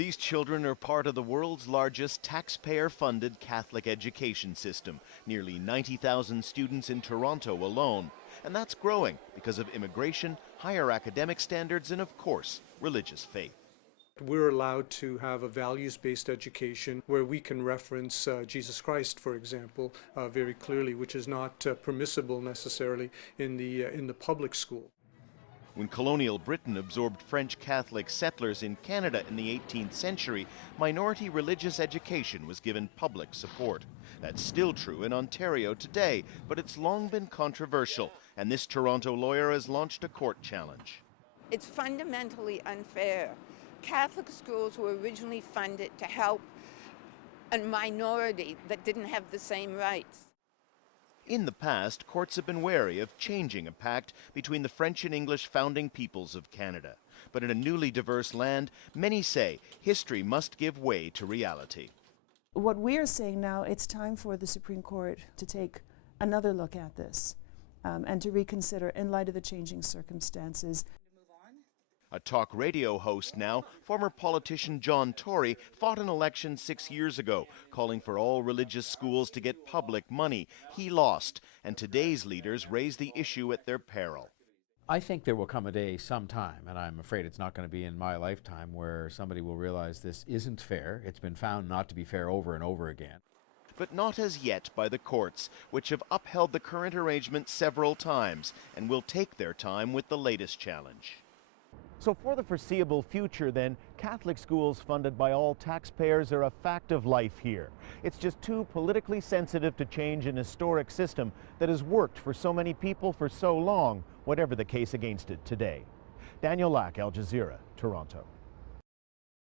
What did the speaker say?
These children are part of the world's largest taxpayer-funded Catholic education system, nearly 90,000 students in Toronto alone. And that's growing because of immigration, higher academic standards, and of course, religious faith. We're allowed to have a values-based education where we can reference Jesus Christ, for example, very clearly, which is not permissible necessarily in the public school. When colonial Britain absorbed French Catholic settlers in Canada in the 18th century, minority religious education was given public support. That's still true in Ontario today, but it's long been controversial, and this Toronto lawyer has launched a court challenge. It's fundamentally unfair. Catholic schools were originally funded to help a minority that didn't have the same rights. In the past, courts have been wary of changing a pact between the French and English founding peoples of Canada. But in a newly diverse land, many say history must give way to reality. What we are saying now, it's time for the Supreme Court to take another look at this and to reconsider in light of the changing circumstances. A talk radio host now, former politician John Tory fought an election 6 years ago, calling for all religious schools to get public money. He lost, and today's leaders raise the issue at their peril. I think there will come a day sometime, and I'm afraid it's not going to be in my lifetime, where somebody will realize this isn't fair. It's been found not to be fair over and over again. But not as yet by the courts, which have upheld the current arrangement several times and will take their time with the latest challenge. So for the foreseeable future, then, Catholic schools funded by all taxpayers are a fact of life here. It's just too politically sensitive to change an historic system that has worked for so many people for so long, whatever the case against it today. Daniel Lack, Al Jazeera, Toronto.